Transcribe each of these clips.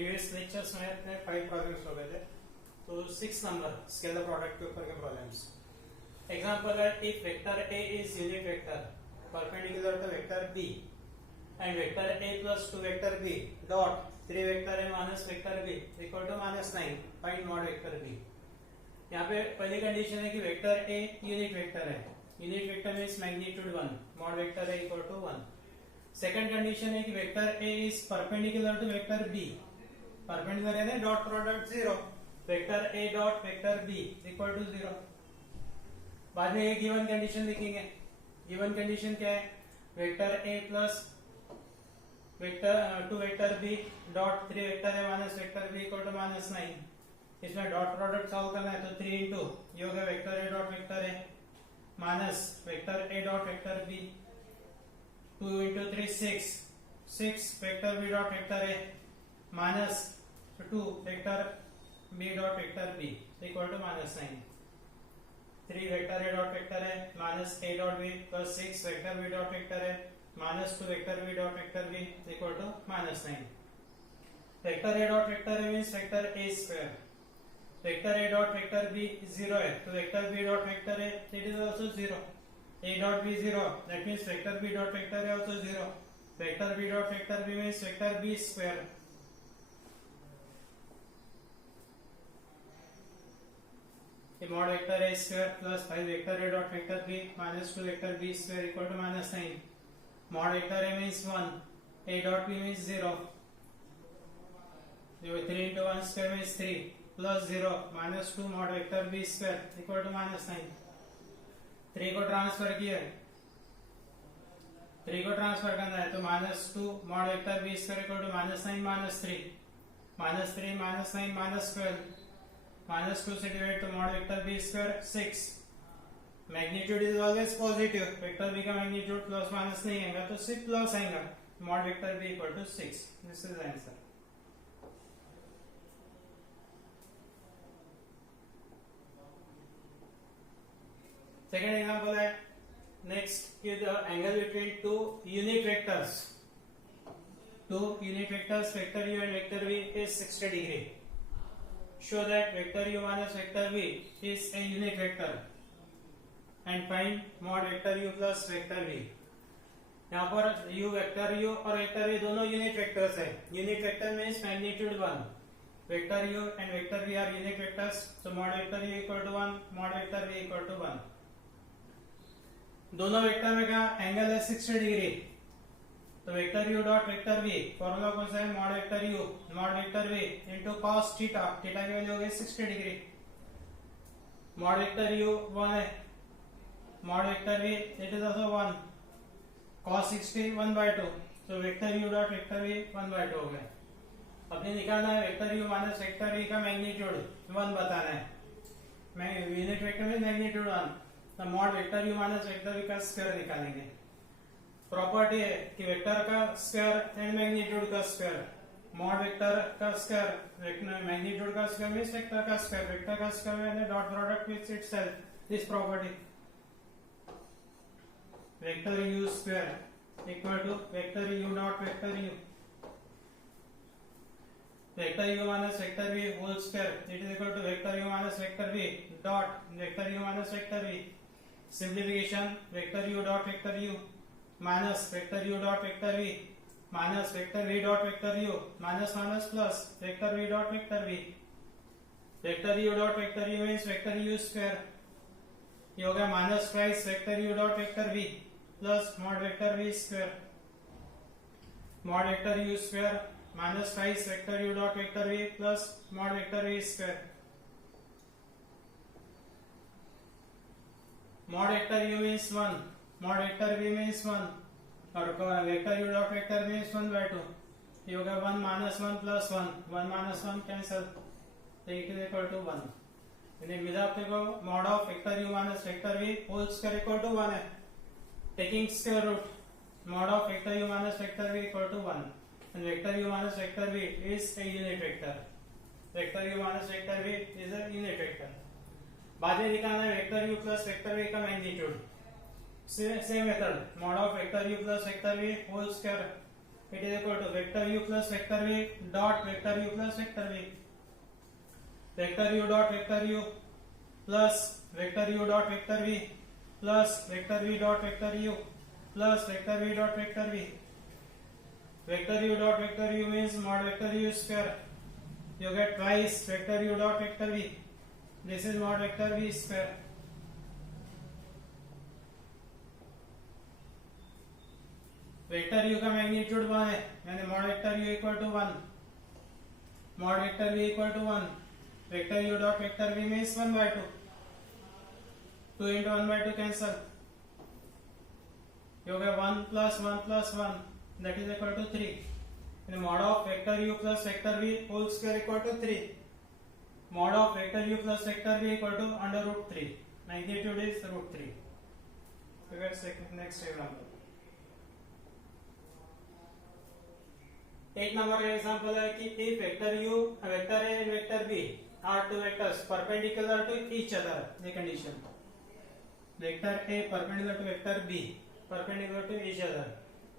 Previous lectures में अपने 5 problems हो गए थे, तो 6 नंबर स्केलर प्रोडक्ट के ऊपर के प्रॉब्लम्स। एग्जांपल है, if vector a is unit vector perpendicular to vector b and vector a plus 2 vector b dot 3 vector a minus vector b equal to -9 find mod vector b। यहाँ पे पहली condition है कि vector a unit vector है, unit vector means magnitude 1, mod vector a equal to 1। Second condition है कि vector a is perpendicular to vector b, perpendicular यानी dot product 0, vector a dot vector b equal to 0। बाद में एक given condition लिखेंगे। Given condition क्या है, vector a plus vector 2 vector b dot 3 vector a minus vector b equal to -9। इसमें dot product solve करना है तो 3 इंटू ये हो गया vector a dot vector a minus vector a dot vector b, 2 into 3 6 vector b dot vector a minus 2 vector b dot vector b equal to -9। 3 vector a dot vector a minus a dot b plus 6 vector b dot vector a minus 2 vector b dot vector b equal to -9। Vector a dot vector a means vector a square, vector a dot vector b 0 है तो vector b dot vector a it is also 0। a dot b 0, that means vector b dot vector a also 0. Vector b dot vector b means vector b square. A mod vector a square plus 5 vector a dot vector b minus 2 vector b square equal to -9. Mod vector a means 1, a dot b means 0. 3 into 1 square means 3 plus 0 minus 2 mod vector b square equal to -9. 3 को transfer किया है, 3 को transfer करना है तो -2 mod vector b square equal to -9 -3 -9 -12 -2 से divide तो mod vector b square 6। Magnitude is always positive, vector b का मैग्नीट्यूड प्लस माइनस नहीं आएगा तो सिर्फ प्लस आएगा, mod vector b equal to 6। This is answer. Second example है, next is the angle between two unit vectors. Two unit vectors, vector u and vector v is 60 degree. Show that vector u minus vector v is a unit vector and find mod vector u plus vector v. यहाँ पर u vector u और vector v दोनों unit vectors है। Unit vector means magnitude 1, vector u and vector v are unit vectors, so mod vector u equal to 1, mod vector v equal to 1। दोनों vector में क्या angle है 60 degree, तो vector u dot vector v formula कौन सा है, mod vector u mod vector v into cos theta, theta की value हो गई 60 डिग्री। मॉड वेक्टर u 1 है, mod vector v it is also 1, cos 60 1/2, तो vector u dot vector v 1/2 हो गया। अपने निकालना है vector u minus vector v का मैग्नीट्यूड 1 बताना है। मैं यूनिट वेक्टर में मैग्नीट्यूड 1, तो mod vector u minus vector v का स्क्वायर निकालेंगे। प्रॉपर्टी है कि वेक्टर का स्क्वायर एंड मैग्नीट्यूड का स्क्वायर, मॉड वेक्टर का स्क्वायर मैग्नीट्यूड का स्क्वायर मींस वेक्टर का स्क्वायर, वेक्टर का स्क्वायर यानी dot product with itself, this property. Vector u square equal to vector u dot vector u, vector u minus vector v whole square it is equal to vector u minus vector v dot vector u minus vector v। Simplification, vector u dot vector u minus vector u dot vector v minus vector v dot vector u minus minus plus vector v dot vector v। Vector u dot vector u means vector u square, ये हो गया minus twice vector u dot vector v plus mod vector v square, mod vector u square minus twice vector u dot vector v plus mod vector v square. Mod vector u means 1, mod vector v means 1 और vector u dot vector means 1/2, ये होगा 1 minus 1 plus 1, 1 minus 1 cancel, तो it is equal to 1। यानी मिला अपने को mod of vector u minus vector v whole square equal to 1 है। Taking square root, mod of vector u minus vector v equal to 1 and vector u minus vector v is a unit vector, vector u minus vector v is a unit vector। बाद में निकालना है vector u plus vector v का magnitude, same method, mod of vector u plus vector v whole square it is equal to vector u plus vector v dot vector u plus vector v. Vector u dot vector u plus vector u dot vector v plus vector v dot vector u plus vector v dot vector v. Vector u dot vector u means mod vector u square. You get twice vector u dot vector v. This is mod vector v square. Vector u का magnitude 1 है, यानी mod vector u equal to 1, mod vector v equal to 1, vector u dot vector v means 1/2, 2 into 1/2 cancel, you get 1 plus 1 plus 1 that is equal to 3. And mod of vector u plus vector v whole square equal to 3. Mod of vector u plus vector v equal to under root 3. Magnitude is root 3. So get next example. एक number का example है कि if vector u, vector a and vector b are two vectors perpendicular to each other, the condition. Vector a perpendicular to vector b perpendicular to each other.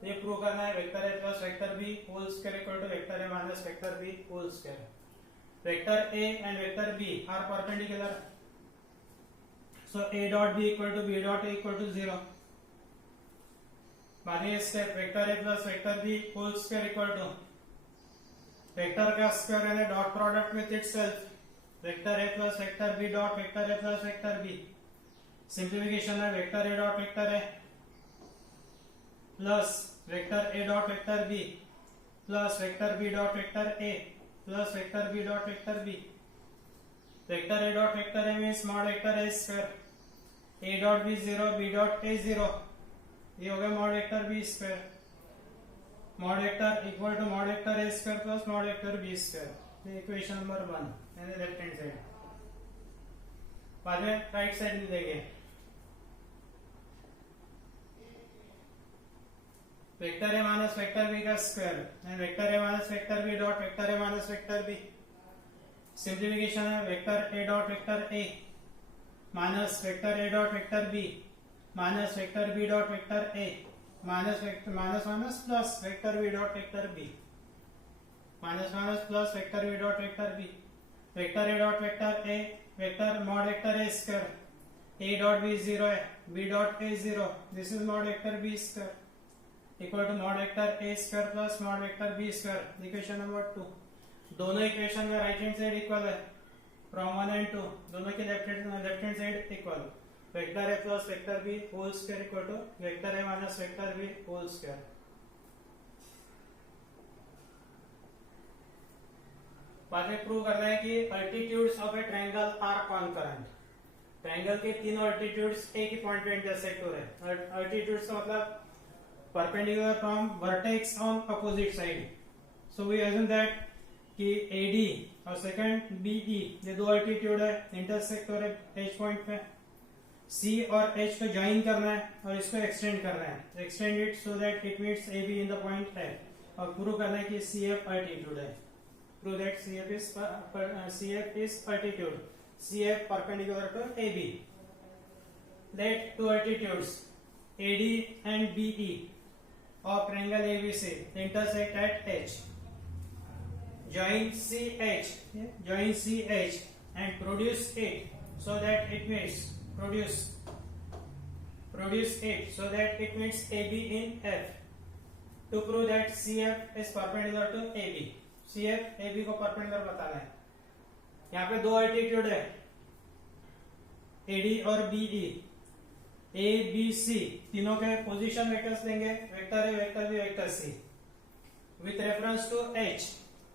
ये prove करना है vector a plus vector b whole square equal to vector a minus vector b whole square. Vector a and vector b are perpendicular, so a dot b equal to b dot a equal to 0. बाद में step vector a plus vector b whole square equal to vector का square यानी dot product with itself, vector a plus vector b dot vector a plus vector b. Simplification है vector a dot vector a plus vector a dot vector b plus vector b dot vector a plus vector b dot vector b. Vector a dot vector a means mod vector a square, a dot b 0 b dot a 0, ये हो गया mod vector b square. Mod vector equal to mod vector a square plus mod vector b square. ये equation number 1 यानी left hand side. बाद में right side में देंगे vector a minus vector b का square and vector a minus vector b dot vector a minus vector b. Simplification है vector a dot vector a minus vector a dot vector b minus vector b dot vector a minus minus plus vector b dot vector b minus minus plus vector b dot vector b. Vector a dot vector a vector mod vector a square, a dot b 0 है, b dot a 0, this is mod vector b square equal to mod vector a square plus mod vector b square. Equation number 2. दोनों इक्वेशन में right hand side equal है from 1 and 2, दोनों की left hand side equal. Vector a plus vector b whole square equal to vector a minus vector b whole square. बाद में prove करना है कि altitudes of A triangle are concurrent. Triangle के तीनों अल्टीट्यूड्स एक ही पॉइंट पे इंटरसेक्ट हो रहे हैं. अल्टीट्यूड्स का मतलब perpendicular from vertex on opposite side. So we assume that कि AD और सेकंड BE ये दो अल्टीट्यूड है, इंटरसेक्ट हो रहे H पॉइंट पे. C और H को ज्वाइन करना है और इसको एक्सटेंड करना है. Extend it so that it meets AB in the point F और प्रूव करना है कि CF अल्टीट्यूड है. Prove that CF is altitude. CF perpendicular to AB. Let two altitudes AD and BE of triangle ABC intersect at H. Join CH and produce it so that it meets AB in F. To prove that CF is perpendicular to AB. CF AB को perpendicular बताना है. यहाँ पे दो altitude है AD और BE. A B C तीनों के पोजीशन वेक्टर्स लेंगे, vector A vector B vector C with reference to H.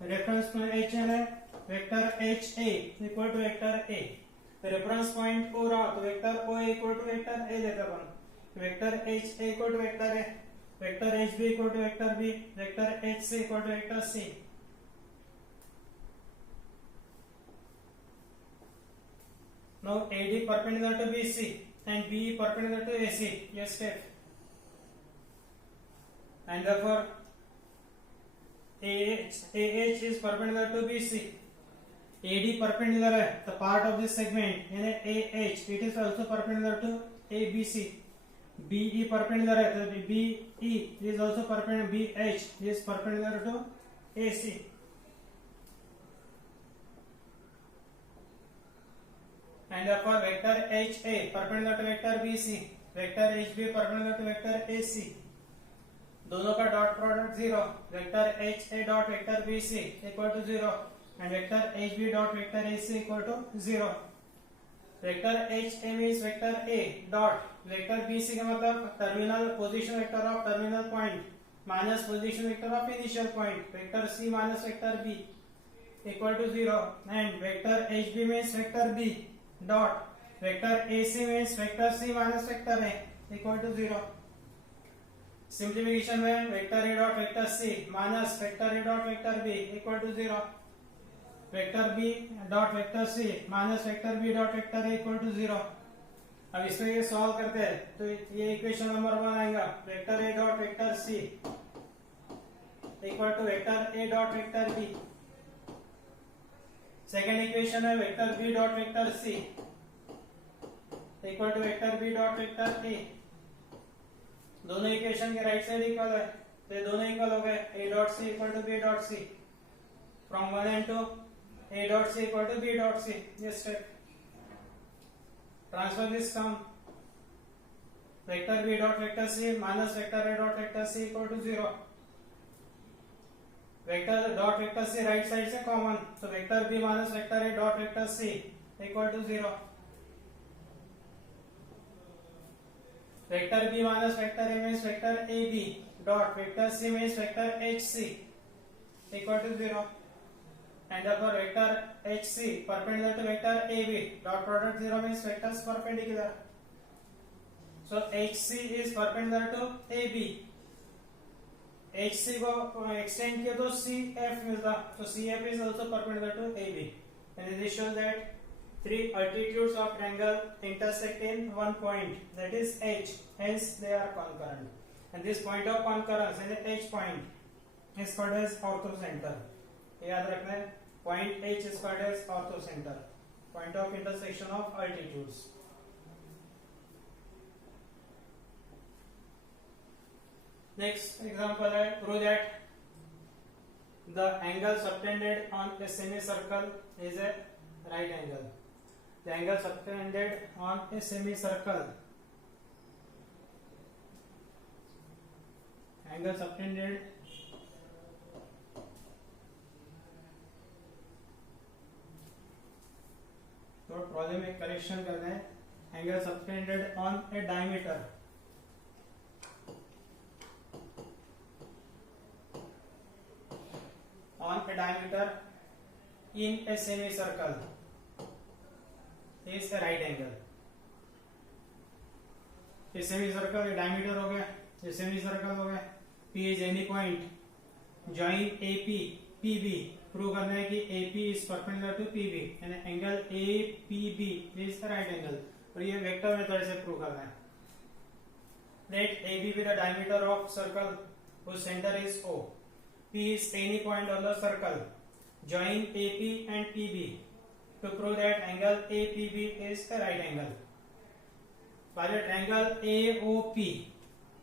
Reference to H है vector HA equal to vector A. Reference point O रहा तो vector OA equal to vector A लेते अपन. Vector HA equal to vector A, vector HB equal to vector B, vector HC equal to vector C. Now AD perpendicular to BC and BE perpendicular to AC. Yes, step. And therefore AH is perpendicular to BC. AD perpendicular है, the part of this segment in AH it is also perpendicular to ABC. BE perpendicular है तो BE is also perpendicular, BH is perpendicular to AC. And for vector HA perpendicular to vector BC, vector HB perpendicular to vector AC, दोनों का dot product 0, vector HA dot vector BC equal to 0 and vector HB dot vector AC equal to 0. Vector HA means vector A dot vector BC का मतलब terminal position vector of terminal point minus position vector of initial point, vector C minus vector B equal to 0 and vector HB means vector B dot vector AC means vector C minus vector A equal to 0. Simplification में vector A dot vector C minus vector A dot vector B equal to 0, vector B dot vector C minus vector B dot vector A equal to 0. अब इसमें ये solve करते हैं तो ये equation number 1 आएगा, vector A dot vector C equal to vector A dot vector B. Second equation है vector B dot vector C equal to vector B dot vector A. दोनों इक्वेशन के राइट साइड इक्वल है तो ये दोनों equal हो गए, A dot C equal to B dot C. From 1 and 2 A dot C equal to B dot C. This step. Transfer this term. Vector B dot vector C minus vector A dot vector C equal to 0. Vector dot vector C right side से common, so vector B minus vector A dot vector C equal to 0. Vector B minus vector A means vector AB dot vector C means vector HC equal to 0. And therefore vector HC perpendicular to vector AB dot product 0 means vectors perpendicular. So HC is perpendicular to AB. HC को extend किया तो CF मिलता, so CF is also perpendicular to AB. And this shows that three altitudes of triangle intersect in one point, that is H. Hence they are concurrent. And this point of concurrence, and H point, is called as orthocenter. याद रखना है, point H is called as orthocenter, point of intersection of altitudes. Next example है, prove that the angle subtended on a semicircle is a right angle. The angle subtended on a semicircle, angle subtended तो problem में correction करना है, angle subtended on A diameter on a diameter in a semicircle is a right angle. ये semicircle ये diameter हो गया, ये semicircle हो गया. P is any point join AP PB. Prove करना है कि AP is perpendicular to PB यानी angle APB is a right angle. और ये वेक्टर मेथड से प्रूव करना है. Let AB be the diameter of circle whose center is O. P is any point on the circle. Join AP and PB to prove that angle APB is a right angle. By the triangle AOP,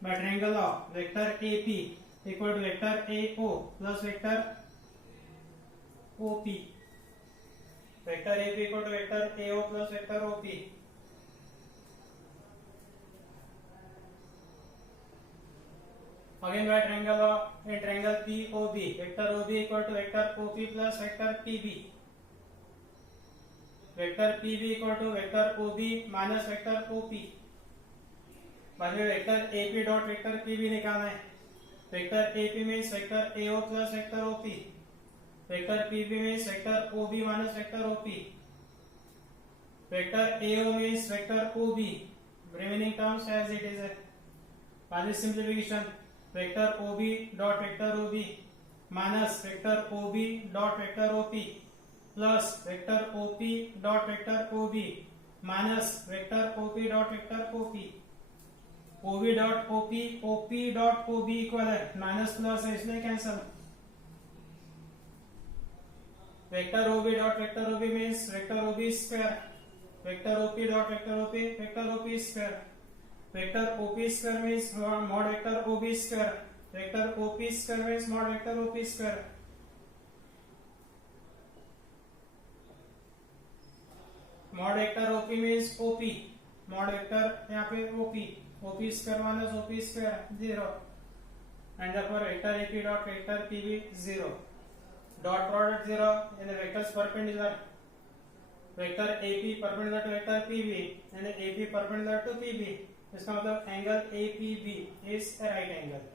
by triangle of vector AP equal to vector AO plus vector OP. Vector AP equal to vector AO plus vector OP. Again by triangle of a triangle POB, vector OB equal to vector OP plus vector PB. Vector PB equal to vector OB minus vector OP. बाद में vector AP dot vector PB निकालना है. Vector AP means vector AO plus vector OP. Vector PB means vector OB minus vector OP. Vector AO means vector OB. Remaining terms as it is. बाद में simplification. Vector OB dot vector OB minus vector OB dot vector OP plus vector OP dot vector OB minus vector OP dot vector OP. OB dot OP OP dot OB equal है, minus plus है इसलिए cancel. Vector OB dot vector OB means vector OB square. Vector OP dot vector OP vector OP square. vector OP square means mod vector OB square. Vector OP square means mod vector OP square. Mod vector OP means OP. Mod vector यहाँ पे OP. OP square minus OP square 0. And therefore vector AP dot vector PB 0. Dot product 0 and the vectors perpendicular. Vector AP perpendicular to vector PB and the AP perpendicular to PB. इसका मतलब angle APB is a right angle.